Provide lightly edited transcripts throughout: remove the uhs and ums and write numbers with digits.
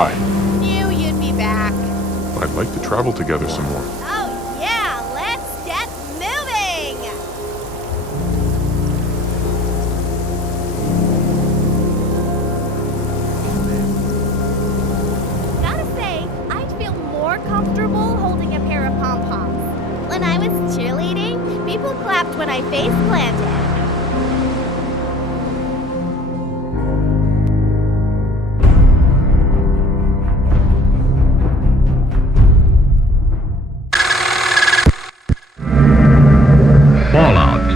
Hi. Knew you'd be back. I'd like to travel together some more. Oh yeah, let's get moving! Gotta say, I'd feel more comfortable holding a pair of pom-poms. When I was cheerleading, people clapped when I face planted. Fallout,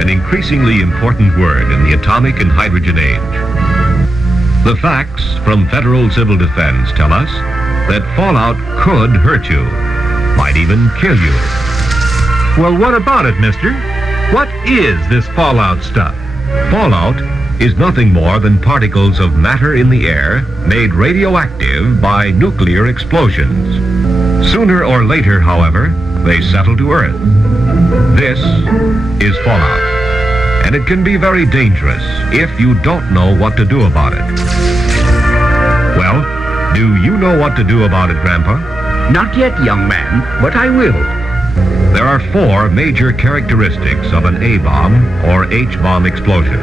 an increasingly important word in the atomic and hydrogen age. The facts from Federal Civil Defense tell us that fallout could hurt you, might even kill you. Well, what about it, mister? What is this fallout stuff? Fallout is nothing more than particles of matter in the air made radioactive by nuclear explosions. Sooner or later, however, they settle to Earth. This is fallout, and it can be very dangerous if you don't know what to do about it. Well, do you know what to do about it, Grandpa? Not yet, young man, but I will. There are 4 major characteristics of an A-bomb or H-bomb explosion.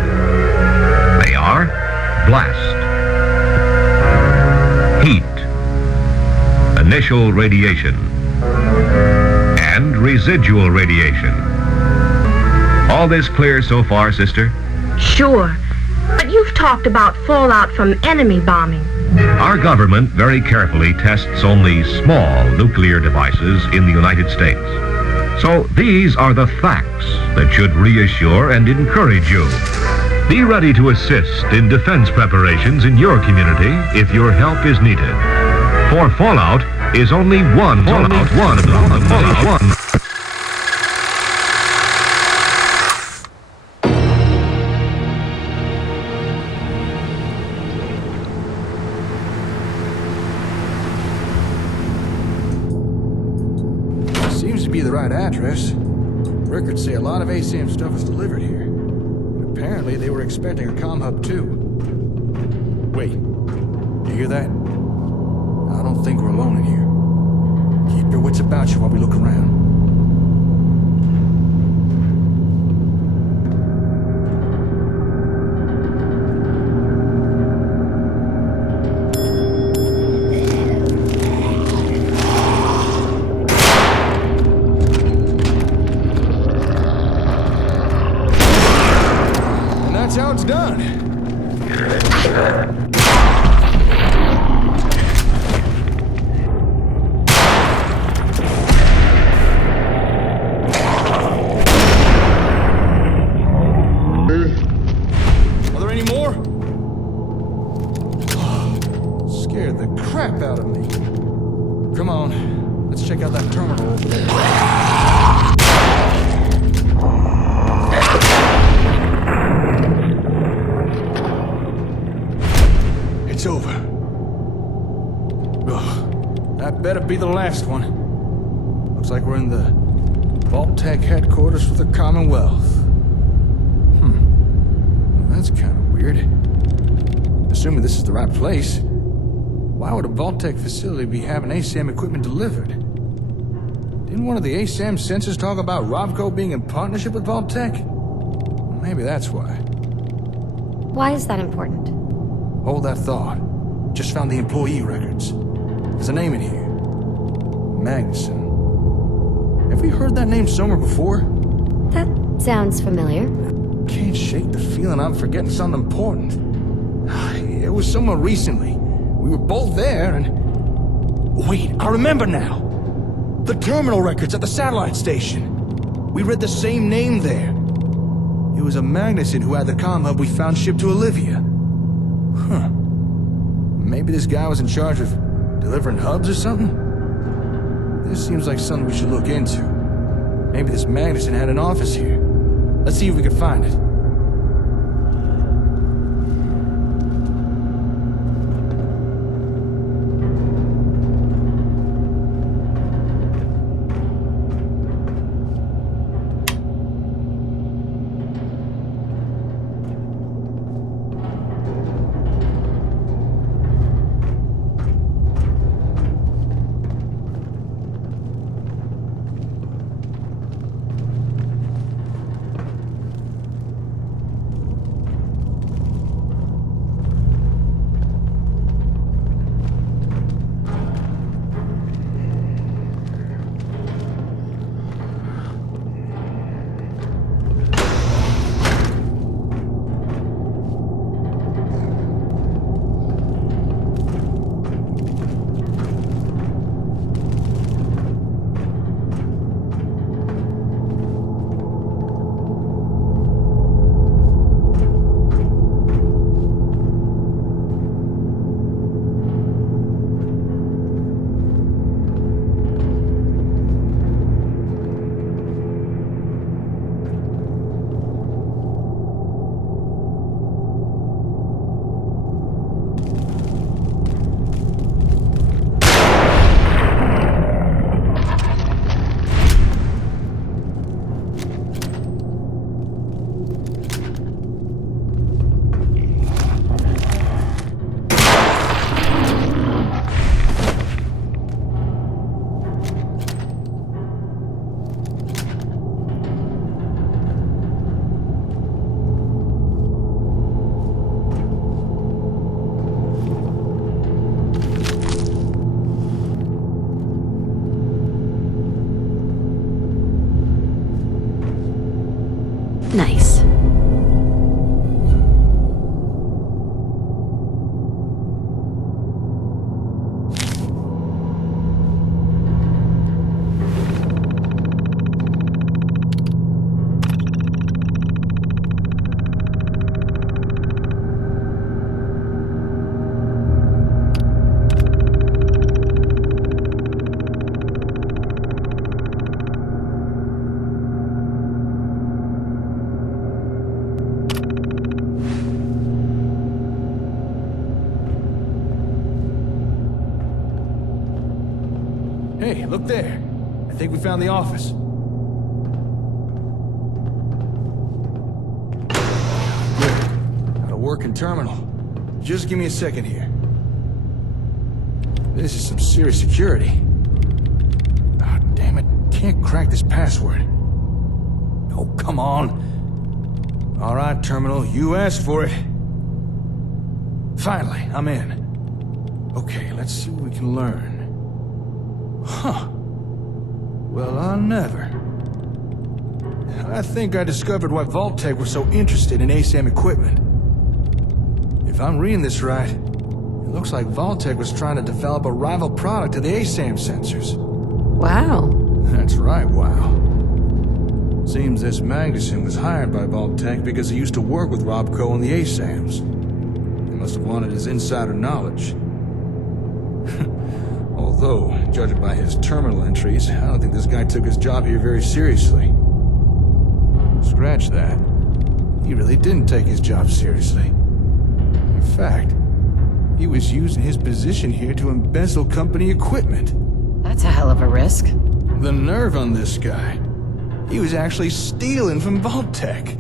They are blast, heat, initial radiation, and residual radiation. All this clear so far, sister? Sure, but you've talked about fallout from enemy bombing. Our government very carefully tests only small nuclear devices in the United States. So these are the facts that should reassure and encourage you. Be ready to assist in defense preparations in your community if your help is needed. For fallout is only one of them. Seems to be the right address. Records say a lot of ASAM stuff is delivered here. And apparently they were expecting a Comm Hub too. Wait, you hear that? I don't think we're alone in here. Keep your wits about you while we look around. And that's how it's done. Are there any more? Scared the crap out of me. Come on, let's check out that terminal over there. It's over. Ugh, that better be the last one. Looks like we're in the Vault-Tec headquarters for the Commonwealth. That's kind of weird. Assuming this is the right place, why would a Vault-Tec facility be having ASAM equipment delivered? Didn't one of the ASAM sensors talk about Rovco being in partnership with Vault-Tec? Maybe that's why. Why is that important? Hold that thought. Just found the employee records. There's a name in here. Magnuson. Have we heard that name somewhere before? That sounds familiar. Can't shake the feeling I'm forgetting something important. It was somewhere recently. We were both there and... Wait, I remember now. The terminal records at the satellite station. We read the same name there. It was a Magnuson who had the Comm Hub we found shipped to Olivia. Huh. Maybe this guy was in charge of delivering hubs or something? This seems like something we should look into. Maybe this Magnuson had an office here. Let's see if we can find it. Hey, look there. I think we found the office. Good. Got a working terminal. Just give me a second here. This is some serious security. Ah, damn it. Can't crack this password. Oh, come on. All right, terminal, you asked for it. Finally, I'm in. Okay, let's see what we can learn. Huh. Well, I'll never. I think I discovered why Vault-Tec was so interested in ASAM equipment. If I'm reading this right, it looks like Vault-Tec was trying to develop a rival product to the ASAM sensors. Wow. That's right, wow. Seems this Magnuson was hired by Vault-Tec because he used to work with Robco on the ASAMs. They must have wanted his insider knowledge. Although, judging by his terminal entries, I don't think this guy took his job here very seriously. Scratch that. He really didn't take his job seriously. In fact, he was using his position here to embezzle company equipment. That's a hell of a risk. The nerve on this guy. He was actually stealing from Vault-Tec.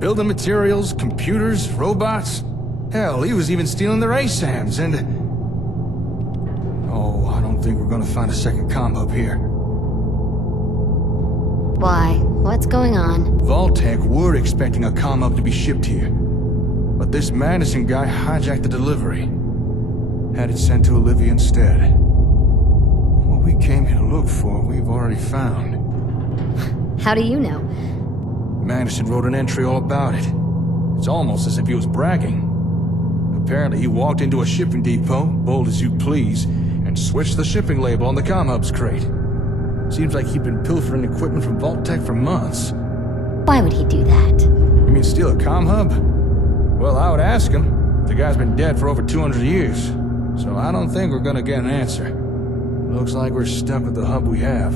Building materials, computers, robots. Hell, he was even stealing their ASAMs and... Oh, I don't think we're gonna find a second Comm Hub here. Why? What's going on? Vault-Tec were expecting a Comm Hub to be shipped here. But this Madison guy hijacked the delivery. Had it sent to Olivia instead. What we came here to look for, we've already found. How do you know? Madison wrote an entry all about it. It's almost as if he was bragging. Apparently he walked into a shipping depot, bold as you please, and switched the shipping label on the Comm Hub's crate. Seems like he'd been pilfering equipment from Vault-Tec for months. Why would he do that? You mean steal a Comm Hub? Well, I would ask him. The guy's been dead for over 200 years, so I don't think we're gonna get an answer. Looks like we're stuck with the hub we have.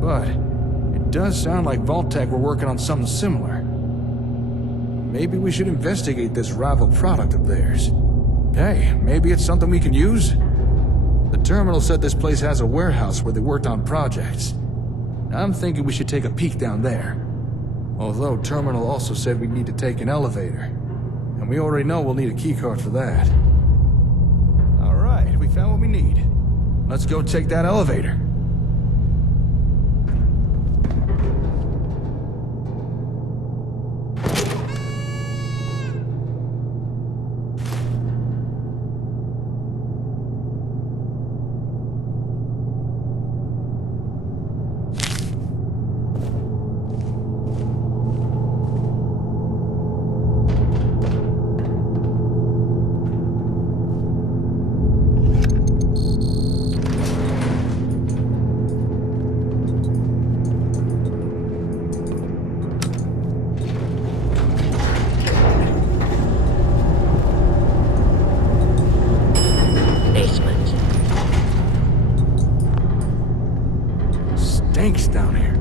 But it does sound like Vault-Tec were working on something similar. Maybe we should investigate this rival product of theirs. Hey, maybe it's something we can use? The terminal said this place has a warehouse where they worked on projects. I'm thinking we should take a peek down there. Although terminal also said we need to take an elevator. And we already know we'll need a keycard for that. Alright, we found what we need. Let's go take that elevator. Stinks down here.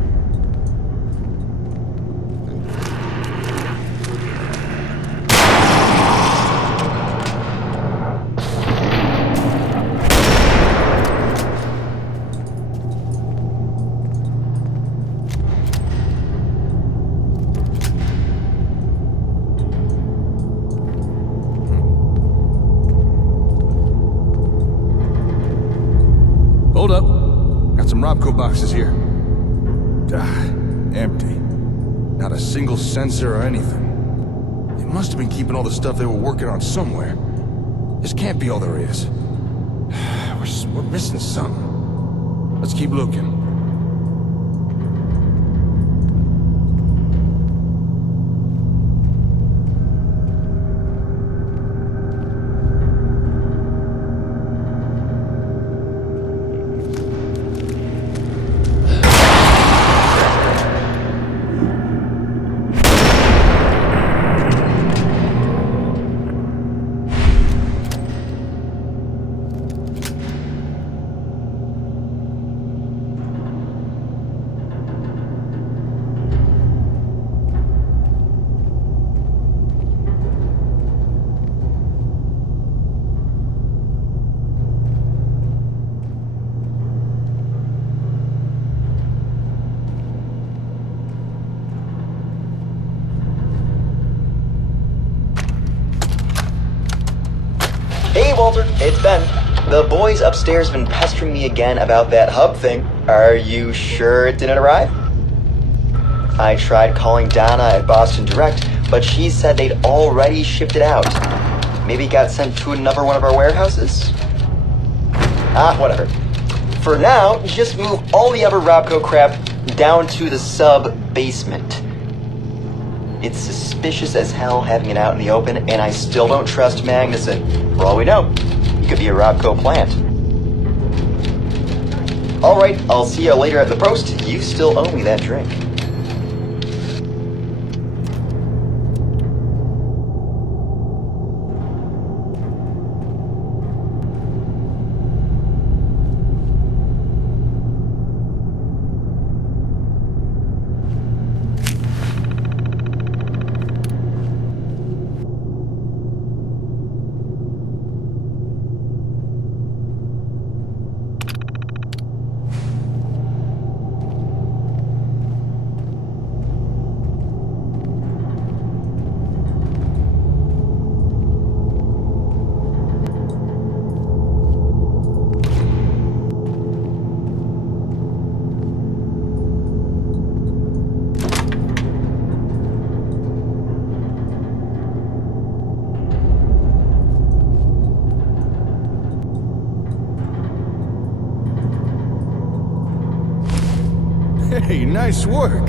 Hold up. Got some Robco boxes here. Empty. Not a single sensor or anything. They must have been keeping all the stuff they were working on somewhere. This can't be all there is. We're missing something. Let's keep looking. Walter. It's Ben. The boys upstairs have been pestering me again about that hub thing. Are you sure it didn't arrive? I tried calling Donna at Boston Direct, but she said they'd already shipped it out. Maybe it got sent to another one of our warehouses? Whatever. For now, just move all the other Robco crap down to the sub-basement. It's suspicious as hell having it out in the open, and I still don't trust Magnuson. For all we know, he could be a Robco plant. Alright, I'll see you later at the Prost. You still owe me that drink. Hey, nice work.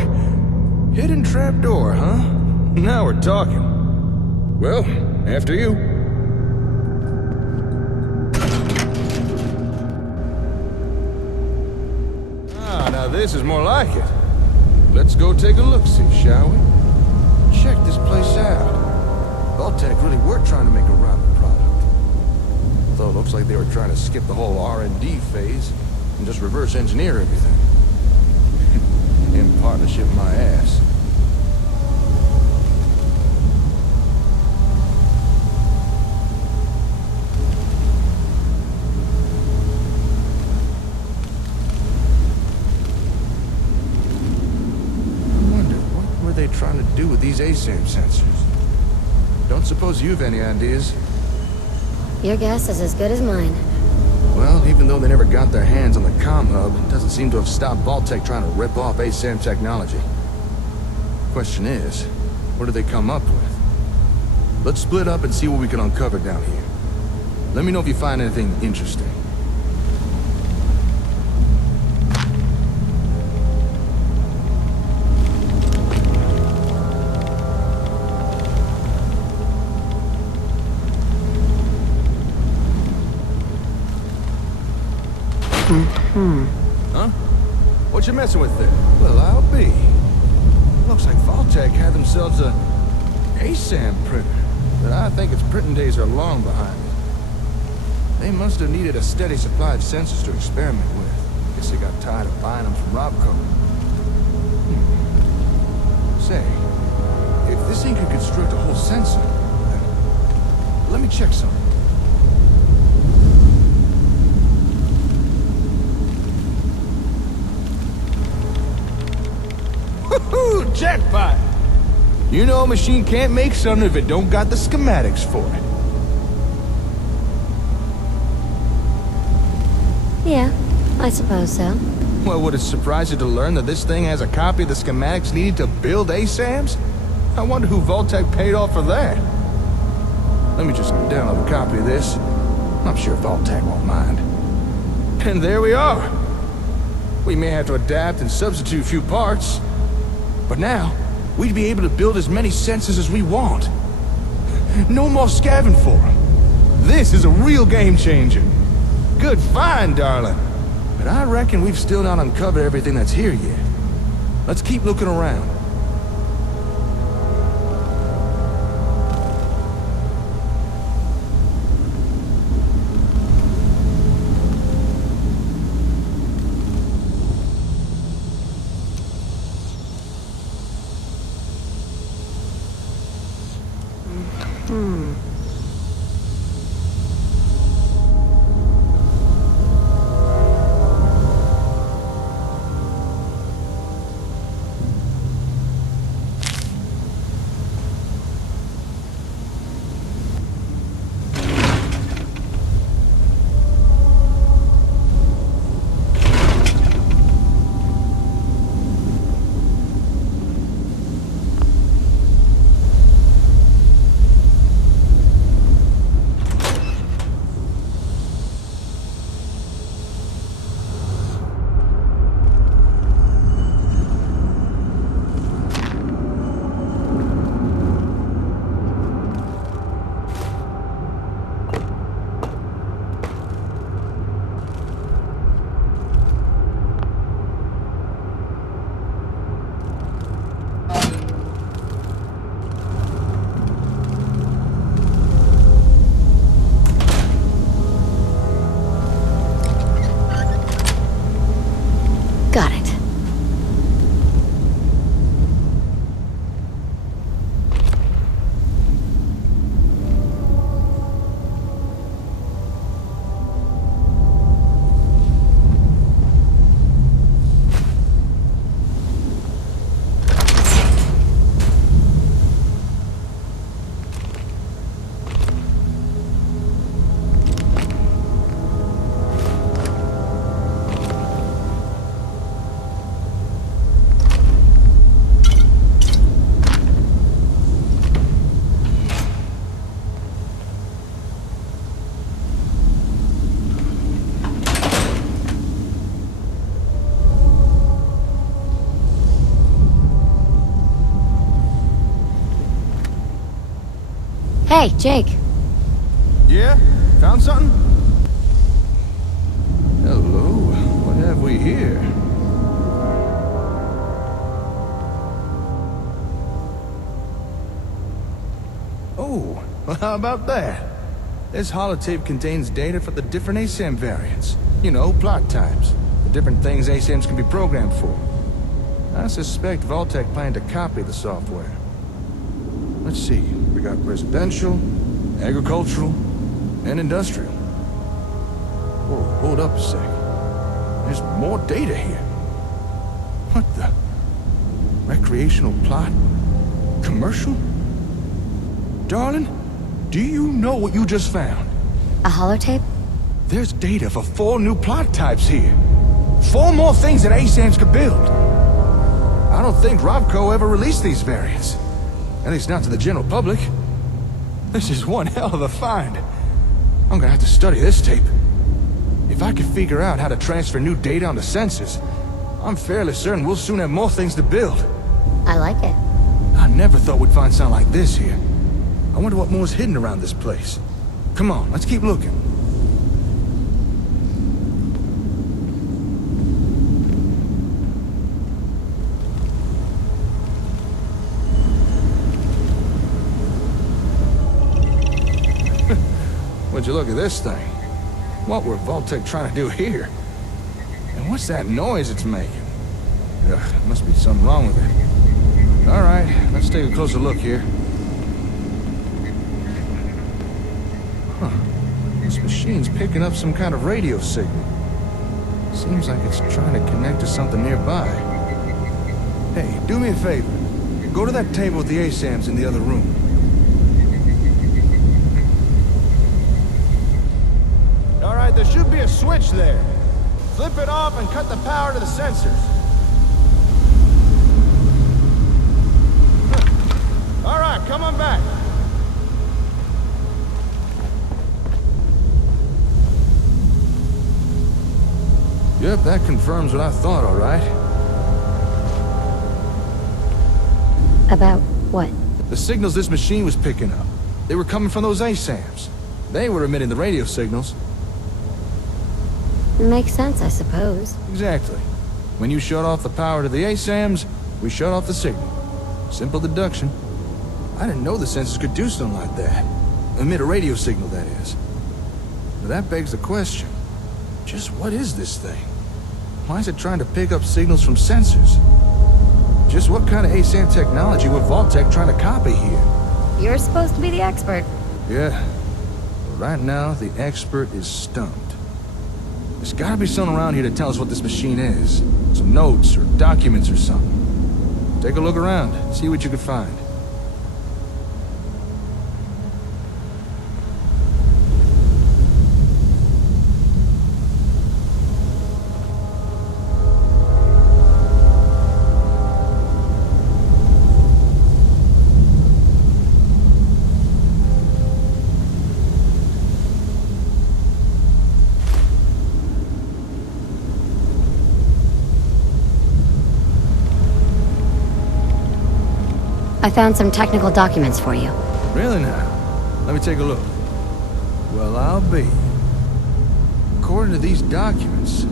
Hidden trapdoor, huh? Now we're talking. Well, after you. Now this is more like it. Let's go take a look-see, shall we? Check this place out. Vault-Tec really were trying to make a run product. Although it looks like they were trying to skip the whole R&D phase and just reverse engineer everything. In partnership, my ass. I wonder, what were they trying to do with these ASAM sensors? Don't suppose you've any ideas? Your guess is as good as mine. Well, even though they never got their hands on the Comm Hub, it doesn't seem to have stopped Vault-Tec trying to rip off ASAM technology. Question is, what do they come up with? Let's split up and see what we can uncover down here. Let me know if you find anything interesting. Huh? What you messing with there? Well, I'll be. Looks like Vault-Tec had themselves a ASAM printer, but I think its printing days are long behind it. They must have needed a steady supply of sensors to experiment with. Guess they got tired of buying them from Robco. Say, if this thing could construct a whole sensor, then let me check something. Woohoo! Jackpot! You know a machine can't make something if it don't got the schematics for it. Yeah, I suppose so. Well, would it surprise you to learn that this thing has a copy of the schematics needed to build ASAMs? I wonder who Vault-Tec paid off for that. Let me just download a copy of this. I'm sure Vault-Tec won't mind. And there we are. We may have to adapt and substitute a few parts, but now we'd be able to build as many sensors as we want. No more scavenging for them. This is a real game changer. Good find, darling. But I reckon we've still not uncovered everything that's here yet. Let's keep looking around. Hey, Jake. Yeah? Found something? Hello. What have we here? Oh, well, how about that? This holotape contains data for the different ASAM variants. You know, plot types. The different things ASAMs can be programmed for. I suspect Vault-Tec planned to copy the software. Let's see. We got residential, agricultural, and industrial. Whoa, hold up a sec. There's more data here. What the? Recreational plot? Commercial? Darling, do you know what you just found? A holotape? There's data for 4 new plot types here. 4 more things that ASAMs could build. I don't think Robco ever released these variants. At least not to the general public. This is one hell of a find. I'm gonna have to study this tape. If I could figure out how to transfer new data onto sensors, I'm fairly certain we'll soon have more things to build. I like it. I never thought we'd find something like this here. I wonder what more's hidden around this place. Come on, let's keep looking. Would you look at this thing? What were Vault-Tec trying to do here? And what's that noise it's making? Ugh, must be something wrong with it. All right, let's take a closer look here. Huh. This machine's picking up some kind of radio signal. Seems like it's trying to connect to something nearby. Hey, do me a favor. Go to that table with the ASAMs in the other room. All right, there should be a switch there. Flip it off and cut the power to the sensors. Huh. All right, come on back. Yep, that confirms what I thought, all right. About what? The signals this machine was picking up. They were coming from those ASAMs. They were emitting the radio signals. Makes sense, I suppose. Exactly. When you shut off the power to the ASAMs, we shut off the signal. Simple deduction. I didn't know the sensors could do something like that. Emit a radio signal, that is. But that begs the question. Just what is this thing? Why is it trying to pick up signals from sensors? Just what kind of ASAM technology were Vault-Tec trying to copy here? You're supposed to be the expert. Yeah. But right now, the expert is stumped. There's gotta be someone around here to tell us what this machine is. Some notes or documents or something. Take a look around, see what you can find. I found some technical documents for you. Really now? Let me take a look. Well, I'll be. According to these documents,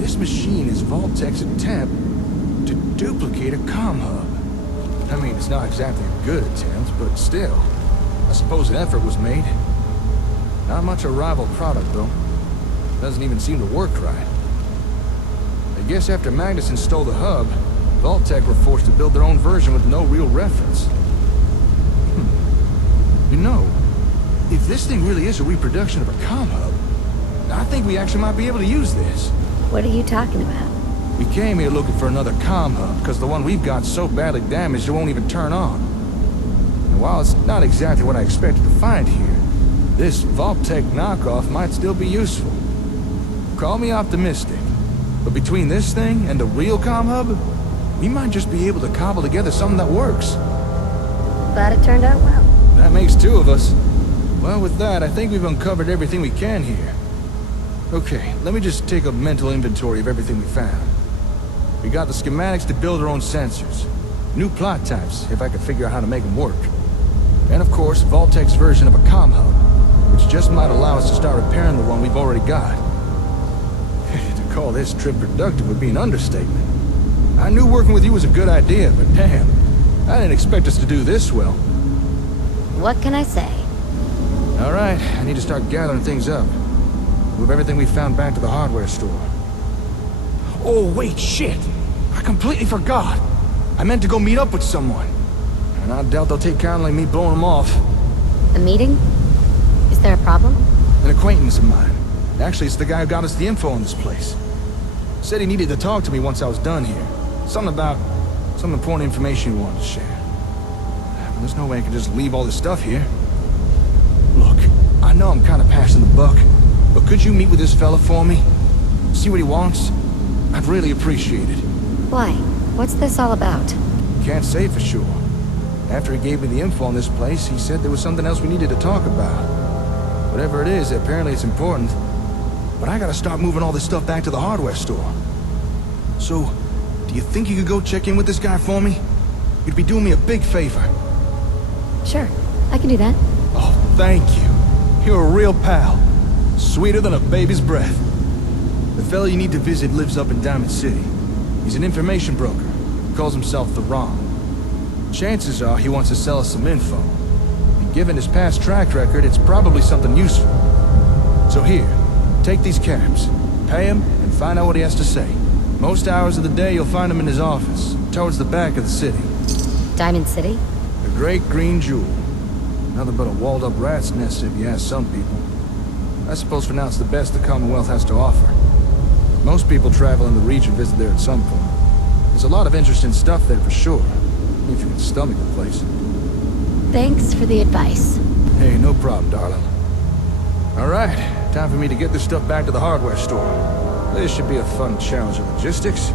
this machine is Vault-Tec's attempt to duplicate a Comm Hub. I mean, it's not exactly a good attempt, but still. I suppose an effort was made. Not much a rival product, though. Doesn't even seem to work right. I guess after Magnuson stole the hub, Vault-Tec were forced to build their own version with no real reference. You know, if this thing really is a reproduction of a Comm Hub, I think we actually might be able to use this. What are you talking about? We came here looking for another Comm Hub, because the one we've got's so badly damaged it won't even turn on. And while it's not exactly what I expected to find here, this Vault-Tec knockoff might still be useful. Call me optimistic, but between this thing and the real Comm Hub, we might just be able to cobble together something that works. Glad it turned out well. That makes 2 of us. Well, with that, I think we've uncovered everything we can here. Okay, let me just take a mental inventory of everything we found. We got the schematics to build our own sensors. New plot types, if I could figure out how to make them work. And of course, Vault-Tec's version of a Comm Hub, which just might allow us to start repairing the one we've already got. To call this trip productive would be an understatement. I knew working with you was a good idea, but damn, I didn't expect us to do this well. What can I say? All right, I need to start gathering things up. Move everything we found back to the hardware store. Oh, wait, shit! I completely forgot! I meant to go meet up with someone. And I doubt they'll take kindly me blowing them off. A meeting? Is there a problem? An acquaintance of mine. Actually, it's the guy who got us the info on this place. Said he needed to talk to me once I was done here. Something about some important information he wanted to share. But there's no way I can just leave all this stuff here. Look, I know I'm kind of passing the buck, but could you meet with this fella for me? See what he wants? I'd really appreciate it. Why? What's this all about? Can't say for sure. After he gave me the info on this place, he said there was something else we needed to talk about. Whatever it is, apparently it's important. But I gotta start moving all this stuff back to the hardware store. So, do you think you could go check in with this guy for me? You'd be doing me a big favor. Sure, I can do that. Oh, thank you. You're a real pal. Sweeter than a baby's breath. The fellow you need to visit lives up in Diamond City. He's an information broker. He calls himself the Ron. Chances are he wants to sell us some info. And given his past track record, it's probably something useful. So here, take these cabs, pay him, and find out what he has to say. Most hours of the day you'll find him in his office, towards the back of the city. Diamond City? The great green jewel. Nothing but a walled-up rat's nest if you ask some people. I suppose for now it's the best the Commonwealth has to offer. Most people travel in the region visit there at some point. There's a lot of interesting stuff there for sure, if you can stomach the place. Thanks for the advice. Hey, no problem, darling. All right, time for me to get this stuff back to the hardware store. This should be a fun challenge of logistics.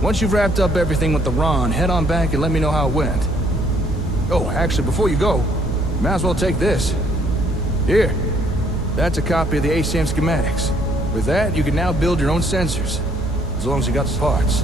Once you've wrapped up everything with the Ron, head on back and let me know how it went. Oh, actually, before you go, you might as well take this. Here, that's a copy of the ASAM schematics. With that, you can now build your own sensors, as long as you got the parts.